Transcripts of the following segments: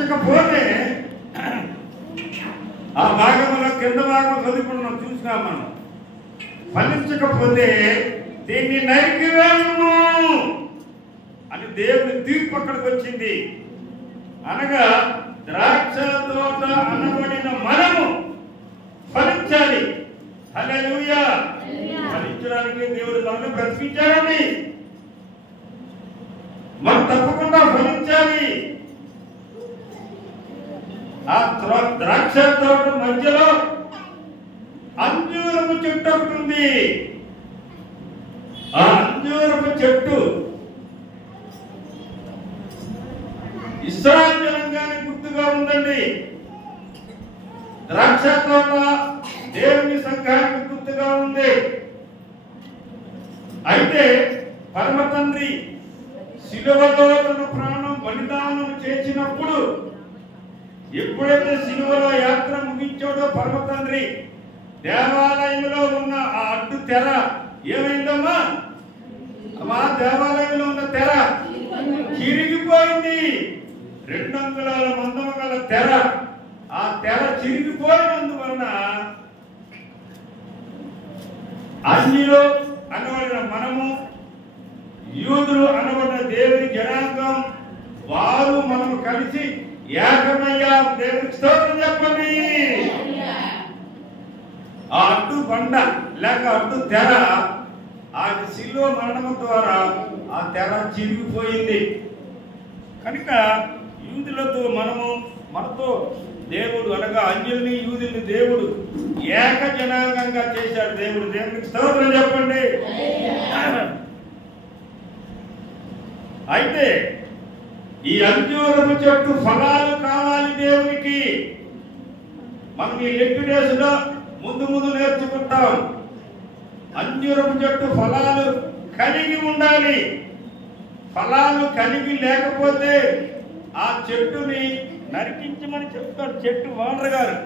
ఫలించకపోతే ఆ భాగంలో కింద భాగం చదువుకున్నాం, చూసినాం మనం. ఫలించకపోతే దీన్ని నరికివేయము అని దేవుని తీర్పు అక్కడికి వచ్చింది. అనగా ద్రాక్ష తోట అనబడిన మనము ఫలించాలి. హల్లెలూయా. ఫలించడానికి దేవుడు మనల్ని బ్రతికించాడండి. మనం తప్పకుండా ఫలించాలి. ఆ ద్రాక్ష తోట మధ్యలో అంజూరపు చెట్టు ఒకటి ఉంది. ఆ అంజూరపు చెట్టు ఇశ్రాయేలు జనాంగానికి గుర్తుగా ఉందండి. ద్రాక్ష తోట దేవుని సంఘానికి గుర్తుగా ఉంది. అయితే పరమ తండ్రి శిలువలో తన ప్రాణం బలిదానం చేసినప్పుడు, ఎప్పుడైతే శిలువలో యాత్ర ముగించాడో పరమ తండ్రి, దేవాలయంలో ఉన్న ఆ అడ్డు తెర ఏమైందమ్మా? అమ్మా, దేవాలయంలో ఉన్న తెర చిరిగిపోయింది. 2 అంగుళాల మందము గల తెర. ఆ తెర చిరిగిపోయినందువలన అన్యులు అనబడిన మనము, యూదులు అనబడిన దేవుని జనాంగం, వారు మనము కలిసి ఏకమయ్యా. దేవునికి స్తోత్రం చెప్పండి. ఆ అడ్డు బండ లేక అడ్డు తెర, ఆ శిలువ మరణము ద్వారా ఆ తెర చిరిగిపోయింది. కనుక యూదులతో మనతో దేవుడు అనగా అన్యుల్ని యూదుల్ని దేవుడు ఏక జనాంగంగా చేశాడు. దేవునికి స్తోత్రం చెప్పండి. అయితే ఈ అంజూరపు చెట్టు ఫలాలు కావాలి దేవునికి. మనం ఈ లెక్కు డేస్లో ముందు నేర్చుకుంటాం. అంజూరపు చెట్టు ఫలాలు కలిగి ఉండాలి. ఫలాలు కలిగి లేకపోతే ఆ చెట్టుని నరికించమని చెప్తాడు చెట్టు ఓనర్ గారు.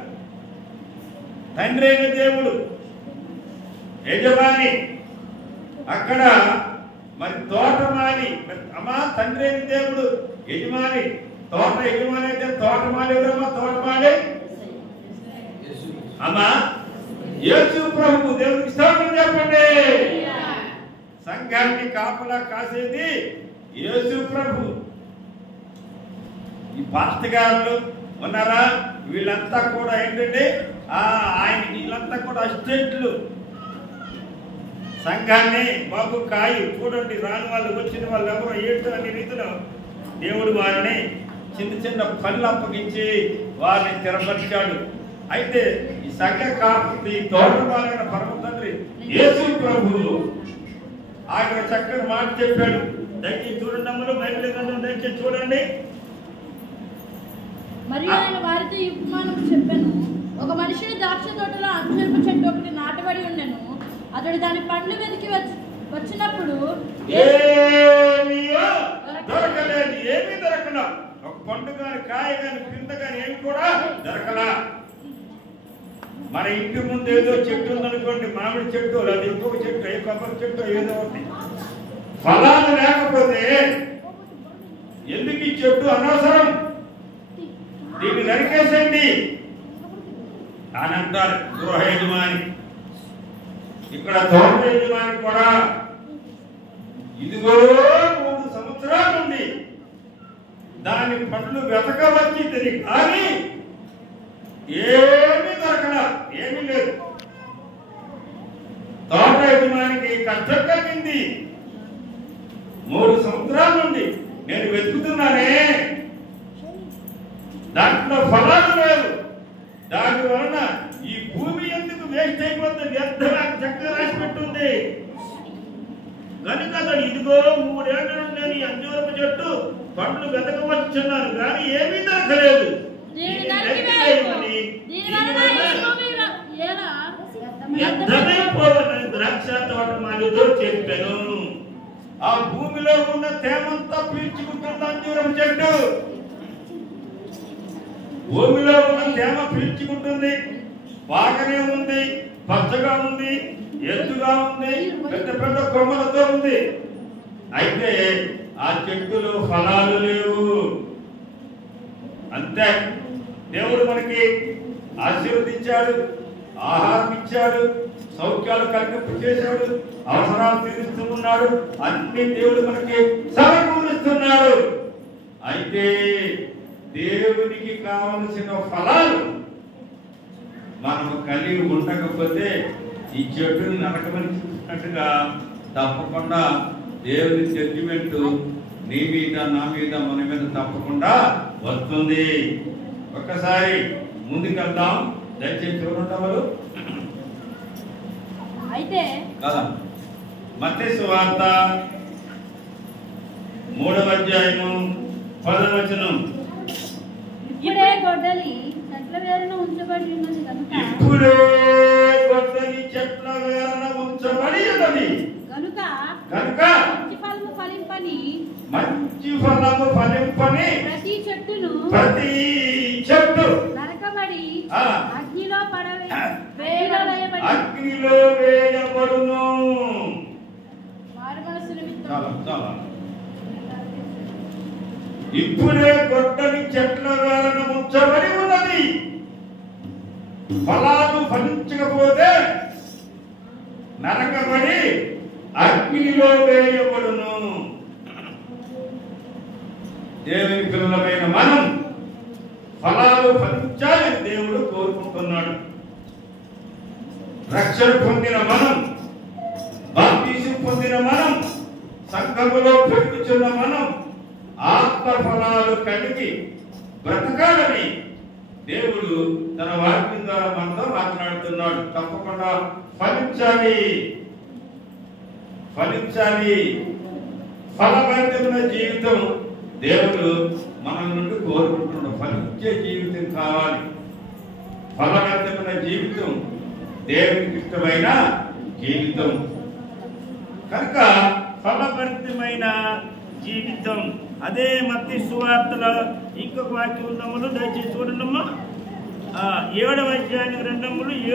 తండ్రి అయిన దేవుడు యజమాని, అక్కడ మరి తోటమాలి. అమ్మా, తండ్రి అయిన దేవుడు యజమాని, తోట యజమాని అయితే తోటమాలి ఎవరమ్మా? తోటమాలి అమ్మా యేసు ప్రభు. దేవునికి స్తోత్రం చెప్పండి. సంఘాన్ని కాపలా కాసేది యేసు ప్రభు. ఈ పాస్టర్ గారు ఉన్నారా, వీళ్ళంతా కూడా ఏంటంటే ఆయన వీళ్ళంతా కూడా అసిస్టెంట్లు. సంఘాన్ని బాబు కాయి చూడండి, రాని వాళ్ళు వచ్చిన వాళ్ళు ఎవరో ఏంటో అనే రీతిలో దేవుడు వారిని చిన్న పనులు అప్పగించి వారిని స్థిరపరిచాడు. అయితే ఈ సంఘ కాపు ఈ తోటమాలైన పరమ తండ్రి యేసు ప్రభు ఆయన చక్కని మాట చెప్పాడు. దయచేసి చూడండి అమ్మలు, బైబిల్ గ్రంథం దయచేసి చూడండి. మరియు ఆయన వారితో ఈ ఉపమానం చెప్పాను. ఒక మనుషుడు ద్రాక్ష తోటలో అంజూరపు చెట్టు ఒకటి నాటబడి ఉండెను. అతడు దాని పండ్లు వెతికి వచ్చినప్పుడు ఏమీ దొరకలా. ఒక పండు కాని, కాయ కాని, పింద కాని ఏమి కూడా దొరకలా. మన ఇంటి ముందు ఏదో చెట్టు ఉందనుకోండి, మామిడి చెట్టు, లేదా ఇంకొక చెట్టు, ఏ కొబ్బరి చెట్టు, ఏదో ఒకటి, ఫలాలు లేకపోతే ఎందుకు ఈ చెట్టు అనవసరం, దీన్ని నరికేసండి అని అంటారు గృహ యజమాని. ఇక్కడ తోట యజమాని కూడా ఇదిగో 3 సంవత్సరాల నుండి దాని పండ్లు వెతకవచ్చి తిరిగి కానీ ఏమీ దొరకలా, ఏమీ లేదు. తోట యజమానికి కష్టం కలిగింది. 3 సంవత్సరాల నుండి నేను వెతుకుతున్నానే, దాంట్లో ఫలాలు లేవు. దాని వలన ఈ భూమి ఎందుకు వేస్ట్ అయిపోతుంది, వ్యర్థంగా చక్కగా రాసి పెట్టుంది. కనుక అతడు ఇదిగో 3 ఏళ్ల నుండి నేను ఈ అంజూరపు చెట్టు పండ్లు వెతకవచ్చున్నాను కానీ ఏమీ దొరకలేదు. ద్రాక్ష తోట మాలితో చెప్పాను. ఆ భూమిలో ఉన్న తేమంతా పీల్చుకుంటుంది అంజూరం చెట్టు. భూమిలో ఉన్న తేమ పీల్చుకుంటుంది, బాగానే ఉంది, పచ్చగా ఉంది, ఎత్తుగా ఉంది, పెద్ద పెద్ద కొమ్మలతో ఉంది. అయితే ఆ చెట్టులో ఫలాలు లేవు. అంతే. దేవుడు మనకి ఆశీర్వదించాడు, ఆహారం ఇచ్చాడు, సౌఖ్యాలు కలిగింపు చేశాడు, అవసరాలు తీరుస్తూ ఉన్నాడు, అన్ని దేవుడు మనకి సమకూరుస్తున్నాడు. అయితే దేవునికి కావలసిన ఫలాలు మనము కలిగి ఉండకపోతే ఈ చెట్టును నరకమని చూసినట్టుగా తప్పకుండా దేవుని జడ్జిమెంట్ నీ మీద, నా మీద, మన మీద తప్పకుండా వస్తుంది. ఒక్కసారి ముందుకెళ్దాం, దయచేసి చూడండి. అయితే కదా మత్తయి సువార్త 3వ అధ్యాయము 10వ వచనం. ఇప్పుడే గొడ్డలి చెట్ల వేరున ఉంచబడి ఉన్నది కనుక ఇప్పుడే గొడ్డలి చెట్ల వేరున ఉంచబడి ఉన్నది కనుక మంచి ఫలము ఫలింపని ప్రతి చెట్టు నరకబడి అగ్నిలో వేయబడును. ఇప్పుడే గొడ్డలి చెట్ల వేరున ఉంచబడి ఉన్నది. ఫలాలు ఫలించకపోతే నరకబడి అగ్నిలో వేయబడును. దేవుని పిల్లలమైన మనం ఫలాలు ఫలించాలని దేవుడు కోరుకుంటున్నాడు. రక్షణ పొందిన మనం, బాప్తిసం పొందిన మనం, సంఘములో పెరుగుతున్న మనం ఆత్మ ఫలాలు కలిగి బ్రతకాలని దేవుడు తన వాక్యం ద్వారా మనతో మాట్లాడుతున్నాడు. తప్పకుండా ఫలించాలి, ఫలభరితమైన జీవితం దేవుడు మన నుండి కోరుకుంటున్నాడు. ఫలించే జీవితం కావాలి. ఫలభరితమైన జీవితం దేవునికి ఇష్టమైన జీవితం కనుక ఫలభరితమైన జీవితం. అదే మత్తయి సువార్తలో ఇంకొక వాక్యం ఉందమ్ములు, దయచేసి చూడండమ్మా. 7వ అధ్యాయానికి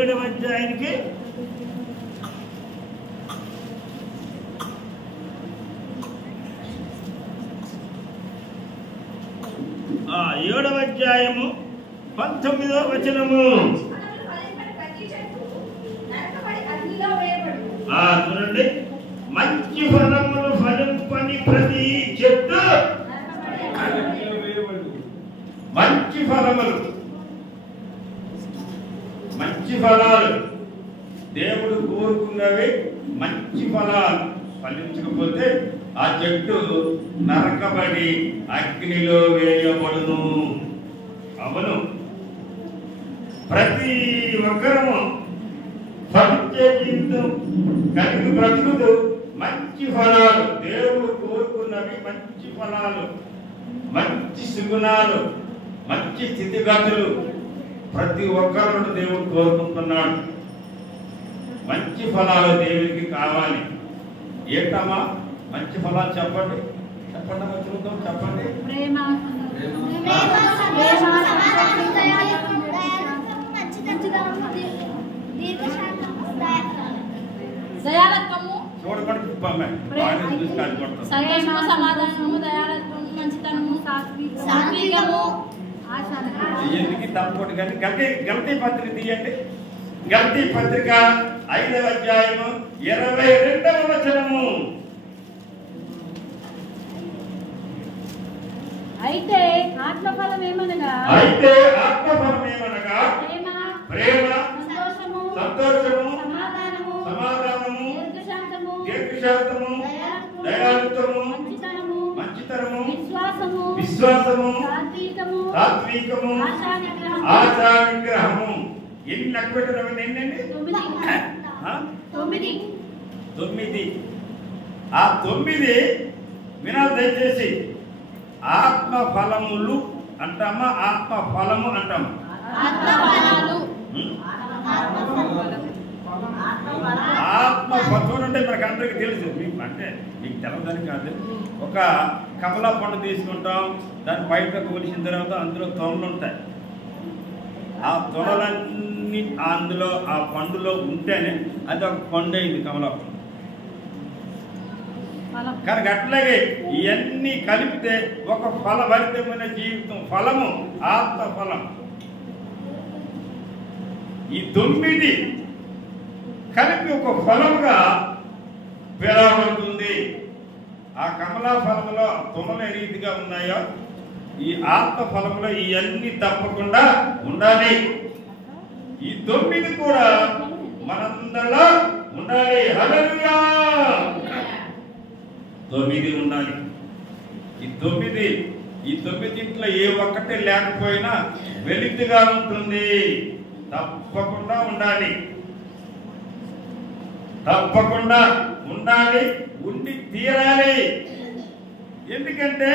7వ అధ్యాయానికి 7వ అధ్యాయము 19వ వచనము. చూడండి, మంచి ఫలములు ఫలింపని ప్రతి చెట్టు, మంచి ఫలాలు దేవుడు కోరుకున్నవి, మంచి ఫలాలు ఫలించకపోతే ఆ చెట్టు నరకబడి అగ్నిలో వేయబడును. అవును, ప్రతి ఒక్కరము ఫలించే జీవితం కలిగి బ్రతుకుతూ మంచి ఫలాలు, దేవుడు కోరుకున్నవి మంచి ఫలాలు, మంచి సుగుణాలు, మంచి స్థితిగతులు ప్రతి ఒక్కరు దేవుడు కోరుకుంటున్నాడు. మంచి ఫలాలు దేవునికి కావాలి. ఏంటమ్మా మంచి ఫలాలు? చెప్పండి చూద్దాం. చెప్పండి. చూడకండి, సమాధానము, దయాలత్వము, మంచితనము, సాత్వికము. ఎందుకు తప్పకూడదు కానీ గలతీ పత్రిక తీయండి. గలతీ పత్రిక 5వ అధ్యాయము 22వ వచనము. అయితే ఆత్మఫలం ఏమనగా ప్రేమ, సంతోషము, సమాధానము, దీర్ఘశాంతము, దయాళుత్వము, మంచితనము, విశ్వాసము, సాత్వికము, ఆశానిగ్రహము. ఎన్ని లెక్క పెట్టడం? ఏంటండి? 9. ఆ 9 వినాలి దయచేసి. ఆత్మ ఫలములు అంటామా? ఆత్మ ఫలము అంటామా? ఆత్మ ఫలం అంటే మనకు అందరికి తెలుసు. అంటే మీకు తెలవదని కాదు. ఒక కమలా పండు తీసుకుంటాం, దాని బయట కొలిసిన తర్వాత అందులో తొనలు ఉంటాయి. ఆ తొనలన్నీ అందులో ఆ పండులో ఉంటేనే అది ఒక పండు అయింది, కమలా పండు. కనుక అట్లాగే ఇవన్నీ కలిపితే ఒక ఫలభరితమైన జీవితం, ఫలము ఆత్మ ఫలం. ఈ 9 కలిపి ఒక ఫలముగా పిలవబడుతుంది. ఆ కమలా ఫలములో తుమల రీతిగా ఉన్నాయో ఈ ఆత్మ ఫలములో ఇవన్నీ తప్పకుండా ఉండాలి. ఈ 9 కూడా మనందరిలో ఉండాలి. హల్లెలూయా. 9 ఉండాలి. ఈ 9 ఏ ఒక్కటి లేకపోయినా వెలితిగా ఉంటుంది. తప్పకుండా ఉండాలి, తప్పకుండా ఉండాలి, ఉండి తీరాలి. ఎందుకంటే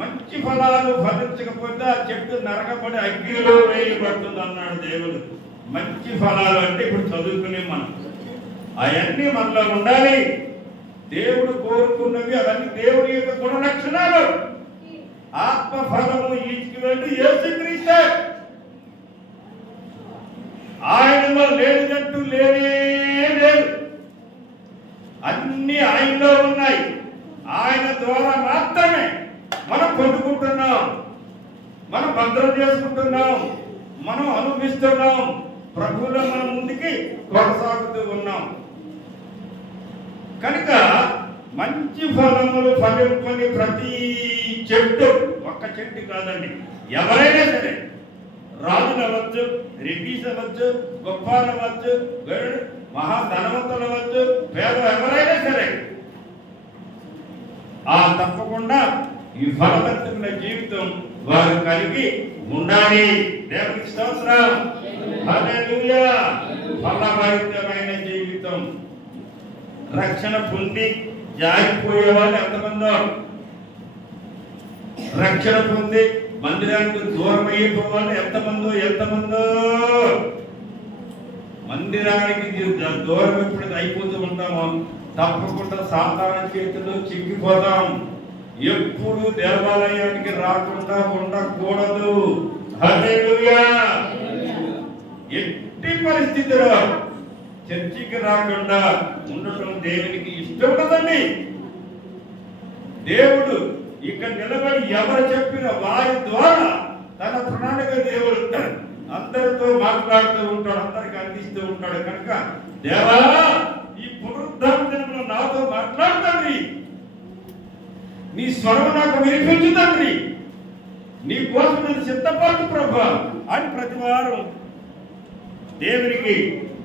మంచి ఫలాలు ఫలించకపోతే ఆ చెట్టు నరకబడి అగ్నిలో వేయబడుతుంది అన్నాడు దేవుడు. మంచి ఫలాలు అంటే ఇప్పుడు చదువుకునే మనం అవన్నీ మనలో ఉండాలి. దేవుడు కోరుకున్నవి అవన్నీ దేవుడి యొక్క గుణ లక్షణాలు. ఆత్మ ఫలము ఈడ్చుకువెళ్ళి యేసుక్రీస్తే. ఆయనలో లేనిదంటూ లేనే లేదు. అన్ని ఆయనలో ఉన్నాయి. ఆయన ద్వారా మాత్రమే మనం పొందుకుంటున్నాం, మనం భద్రం చేసుకుంటున్నాం, మనం అనుభవిస్తున్నాం, ప్రభువులో మనం ముందుకి కొనసాగుతూ ఉన్నాం. కనుక మంచి ఫలములు ఫలింపని ప్రతి చెట్టు, ఒక్క చెట్టు కాదండి, ఎవరైనా సరే, రాజులు అవ్వచ్చు, రెడ్డిస్ అవ్వచ్చు, గొప్పలు అవ్వచ్చు, మహాధనవంతులు అవ్వచ్చు, పేదలు ఎవరైనా సరే, ఆ తప్పకుండా ఈ ఫలవంతమైన జీవితం వారు కలిగి ఉండాలి. దేవునికి స్తోత్రం. హల్లెలూయా. ఫలభరితమైన జీవితం. రక్షణ పొంది జారిపోయే వాళ్ళు ఎంతమందో, రక్షణ పొంది మందిరానికి దూరం అయిపోవాలి ఎంతమందో. మందిరానికి దూరం ఎప్పుడు అయిపోతూ ఉంటామో తప్పకుండా సాతాను చేతుల్లో చిక్కిపోతాం. ఎప్పుడు దేవాలయానికి రాకుండా ఉండకూడదు. హల్లెలూయా. ఎట్టి పరిస్థితిలో చర్చికి రాకుండా ఉండటం దేవునికి ఇష్టం కదండి. దేవుడు ఇక్కడ నిలబడి ఎవరు చెప్పిన వారి ద్వారా తన ప్రణాళిక దేవుడు అందరితో మాట్లాడుతూ ఉంటాడు, అందరికి అందిస్తూ ఉంటాడు. కనుక దేవా, ఈ పునరుద్ధరణలో నాతో మాట్లాడుతండి, నీ స్వరం నాకు వినిపించు తండ్రి, నీ కోసం నేను సిద్ధపడు ప్రభా అని ప్రతి వారం దేవునికి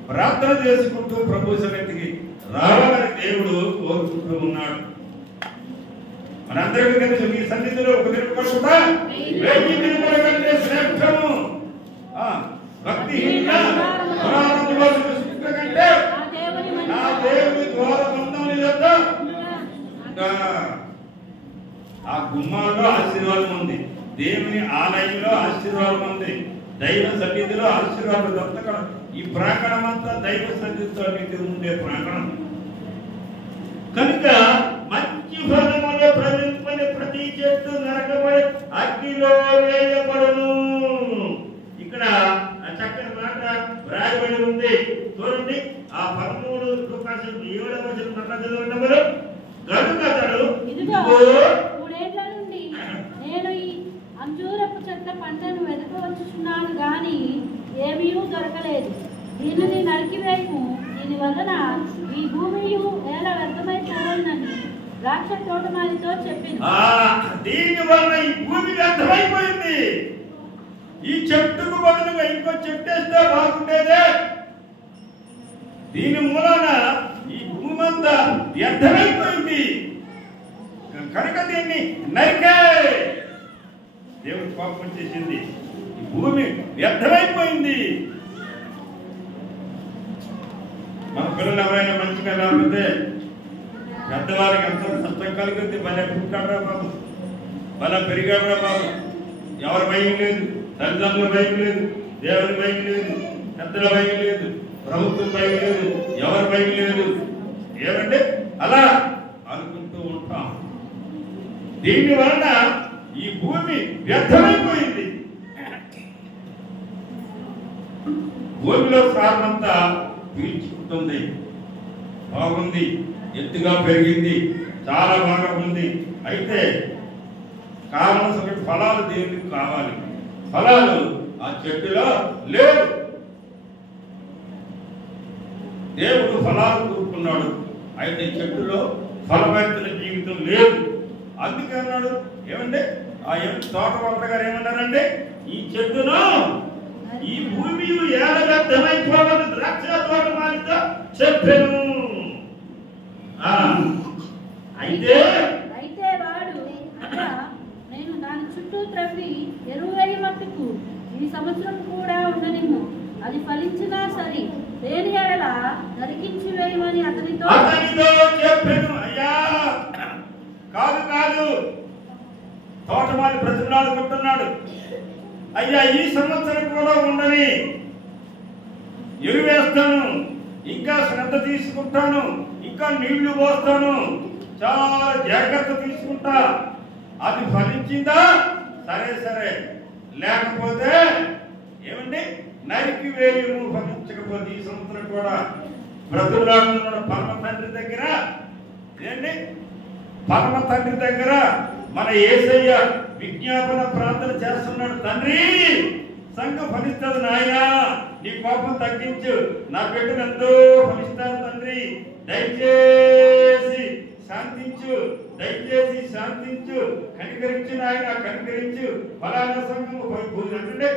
ప్రార్థన చేసుకుంటూ ప్రభు సన్నిధికి రావాలని దేవుడు కోరుకుంటూ ఉన్నాడు. మనందరికీ తెలుసు, మీ సన్నిధిలో ఒక నిలబడుకుంటా 1000 నిలబడ కంటే శ్రేష్టము. భక్తిహీన కంటే నా దేవుని ద్వార బంధముల యొద్ద ఆ గుమ్మాల్లో ఆశీర్వాదం ఉంది, దేవుని ఆలయంలో ఆశీర్వాదం ఉంది, దైవ సన్నిధిలో ఆశీర్వాదం అంతా. ఈ ప్రాంగణం అంతా దైవ సన్నిధితో ఉండే ప్రాంగణం. కనుక మంచి ఫలములు ఫలింపని ప్రతి చెట్టు నరకబడి అగ్నిలో వేయబడును. ఇక్కడ చక్కని మాట రాయబడి ఉంది, చూడండి. ఆ 13:7 గనుక అతడు మూడేళ్ల నుండి నేను ఈ అంజూరపు చెట్ల పంటను వెతకవచ్చుచున్నాను గాని ఏమీ దొరకలేదు. దీనిని నరికివేయము, దీని వలన ఈ భూమియు నేల వ్యర్థమైపోయిందని ద్రాక్ష తోటమాలితో చెప్పింది. దీని వలన ఈ భూమి వ్యర్థమైపోయింది. ఈ చెట్టుకు బదులుగా ఇంకో చెట్టు వేస్తే బాగుండేదే. దీని మూలన ఈ భూమి అంతా వ్యర్థమైపోయింది. కనుక దీన్ని నరికే. దేవుడు కోపం చేసింది, ఈ భూమి వ్యర్థమైపోయింది. మన పిల్లలు ఎవరైనా మంచిగా లేకపోతే పెద్దవారికి ఎంత నష్టం కలుగుతుంది. భలే పుట్టాడరా బాబు, భలే పెరిగాడరా బాబు. ఎవరి భయం లేదు, తల్లిదండ్రుల భయం లేదు, దేవుని భయం లేదు, పెద్దల భయం లేదు, ప్రభుత్వం భయం లేదు, ఎవరి భయం లేదు. ఏమంటే అలా అనుకుంటూ ఉంటాం. దీని వలన ఈ భూమి వ్యర్థమైపోయింది. భూమిలో సారమంతా పీల్చుకుంటుంది, బాగుంది, ఎత్తుగా పెరిగింది, చాలా బాగా ఉంది. అయితే కావలసిన ఫలాలు దేవునికి కావాలి. ఫలాలు ఆ చెట్టులో లేవు. దేవుడు ఫలాలు కోరుకున్నాడు, అయితే చెట్టులో ఫలభరితుల జీవితం లేదు. అందుకే అన్నాడు ఏమంటే ఆ తోటవంట గారు ఏమన్నారంటే, ఈ చెట్టును ఈ భూమి ఏలగద్దమైపోవని ద్రాక్ష తోట మారితో చెప్పాను. అయితే వాడు అలా నేను దాని చుట్టూ త్రవ్వి ఎరువు వేయి మట్టుకు ఈ సంవత్సరం కూడా ఉండనిమ్ము, అది ఫలించినా సరే లేని ఎడల నరికించి వేయమని అతనితో చెప్పాను. అయ్యా కాదు తోటమాలి బ్రతిమలాడుకుంటున్నాడు. అయ్యా ఈ సంవత్సరం కూడా ఉండని, ఎరువేస్తాను, ఇంకా శ్రద్ధ తీసుకుంటాను, ఇంకా నీళ్లు పోస్తాను, చాలా జాగ్రత్త తీసుకుంటా. అది ఫలించిందా సరే, లేకపోతే ఏమండి నరికి వేయము. ఫలించకపోతే ఈ సంవత్సరం కూడా బ్రతుకులాడుతున్నాడు పరమ తండ్రి దగ్గర. ఏంటి పరమ తండ్రి దగ్గర మన యేసయ్య విజ్ఞాపన ప్రార్థన చేస్తున్నాడు. తండ్రి సంఘం ఫలిస్తుంది నాయన, నీ కోపం తగ్గించు, నా బిడ్డను ఎంతో ఫలిస్తాను తండ్రి, దయచేసి శాంతించు, కనికరించు నాయన, కనికరించు. ఫలానా సంఘము అంటే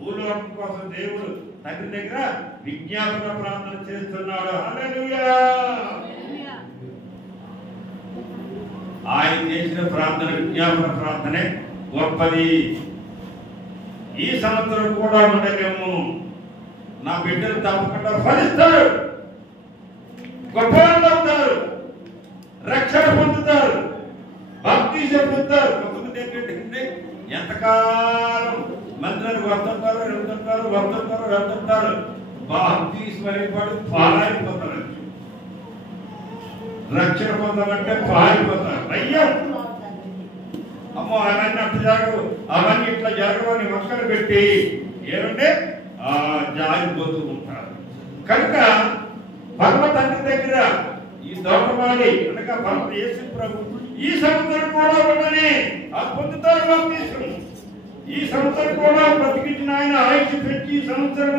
భూలోకం కోసం దేవుడు తండ్రి దగ్గర విజ్ఞాపన ప్రార్థన చేస్తున్నాడు. హల్లెలూయా. ఆయన చేసిన ప్రార్థన విజ్ఞాపన ప్రార్థనే గొప్పది. ఈ సంవత్సరం కూడా ఉండలేము, నా బిడ్డలు తప్పకుండా ఫలిస్తారు, గొప్ప అవుతారు, రక్షణ పొందుతారు, బాప్తిజం పొందుతారు. కొంతమంది ఏంటంటే ఎంతకాలం మందిరానికి వస్తుంటారు, బాప్తిజం అయిపోయి పాలైపోతారు. రక్షణ పొందాలంటే పారిపోతారు. అయ్యో అమ్మో అవన్నీ అట్లా జరగవు, అవన్నీ ఇట్లా జరగవని మొక్కలు పెట్టి ఏమంటే జారిపోతూ ఉంటారు. కనుక పరమ తండ్రి దగ్గర ఈ దోటమాలి అనగా పరమ యేసు ప్రభు ఈ సంవత్సరం కూడా ఉండని పొందుతారు బాప్తిజం. ఈ సంవత్సరం కూడా బ్రతికించిన ఆయన ఆయుష్ పెంచి ఈ సంవత్సరం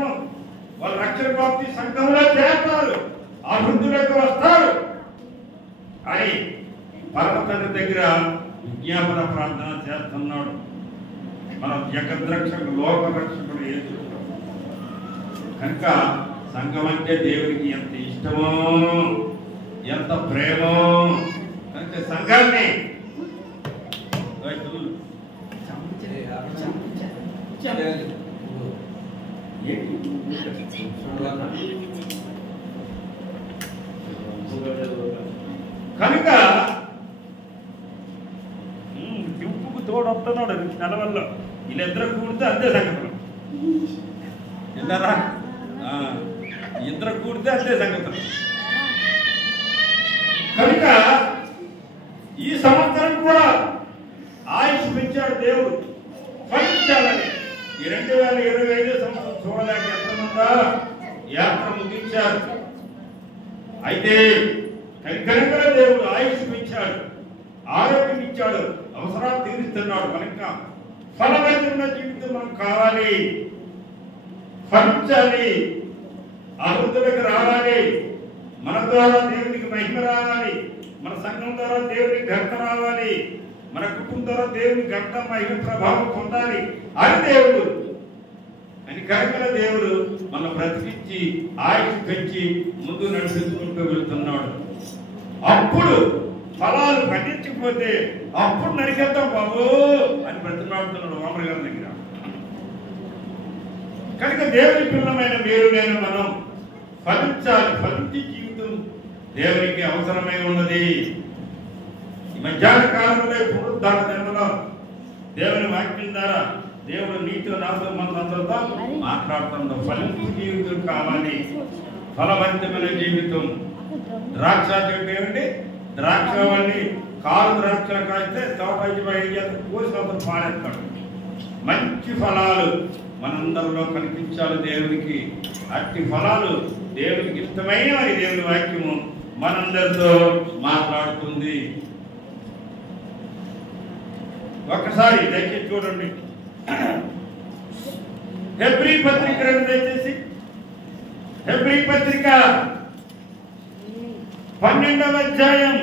వాళ్ళ రక్షణ బాప్తి సంఘంలో చేస్తారు, అభివృద్ధిలోకి వస్తారు అని పరమ తండ్రి దగ్గర విజ్ఞాపన ప్రార్థన చేస్తున్నాడు. మన జగద్రక్షకుడు, లోక రక్షకుడు యేసు. కనుక సంఘం అంటే దేవుడికి ఎంత ఇష్టమో, ఎంత ప్రేమో. కనుక సంఘాన్ని కనుక ఉప్పుకు తోడొస్తున్నాడు నెలవల్లో. వీళ్ళిద్దరు కూడితే అంతే సంగతులు. విన్నారా? ఇద్దరు కూడితే అంతే సంగతులు. కనుక ఈ సంవత్సరం కూడా ఆయుష్ పెంచాడు దేవుడు, ఫలించాలని. ఈ 2025 సంవత్సరం చూడలేక ఎంతమందా యాత్ర ముగించారు. అయితే కనికరంగా దేవుడు ఆయుష్ పెంచాడు, ఆరోగ్యం ఇచ్చాడు, అవసరాలు తీరుస్తున్నాడు. కనుక ఫలవంతమైన జీవితం మనకు కావాలి, ఫలించాలి, అభివృద్ధిలోకి రావాలి. మన ద్వారా దేవునికి మహిమ రావాలి, మన సంఘం ద్వారా దేవునికి ఘనత రావాలి, మన కుటుంబం ద్వారా దేవుని ఘనత మహిమ ప్రభావం పొందాలి అని దేవుడు కనికరంగా దేవుడు మన బ్రతికించి ఆయుష్ పెంచి ముందు నడిపించుకుంటూ వెళ్తున్నాడు. అప్పుడు ఫలాలు పండించకపోతే అప్పుడు నరికేద్దాం బాబు అని బ్రతిమాడుతున్నాడు వామర్ గారి దగ్గర. కనుక దేవుని పిల్లమైన మీరు నేను మనం ఫలించాలి. ఫలించి జీవితం దేవునికి అవసరమై ఉన్నది. ఈ మధ్యాహ్న కాలంలో పునరుద్ధాన దినంలో దేవుని వాక్యం ద్వారా దేవుడు నీతో నాతో మనందరితో మాట్లాడుతున్నాడు. ఫలించి జీవితం కావాలి, ఫలవంతమైన జీవితం. ద్రాక్ష చెట్టు ఏమిటి? ద్రాక్ష వాళ్ళని కారు ద్రాక్షలు కాస్తే తోట కోసి అతను పాడేస్తాడు. మంచి ఫలాలు మనందరిలో కనిపించాలి దేవునికి. అట్టి ఫలాలు దేవునికి ఇష్టమైనవి దేవుని వాక్యము మనందరితో మాట్లాడుతుంది. ఒక్కసారి దయచేసి చూడండి. హెబ్రీ పత్రిక రండి దయచేసి. హెబ్రీ పత్రిక 12వ అధ్యాయం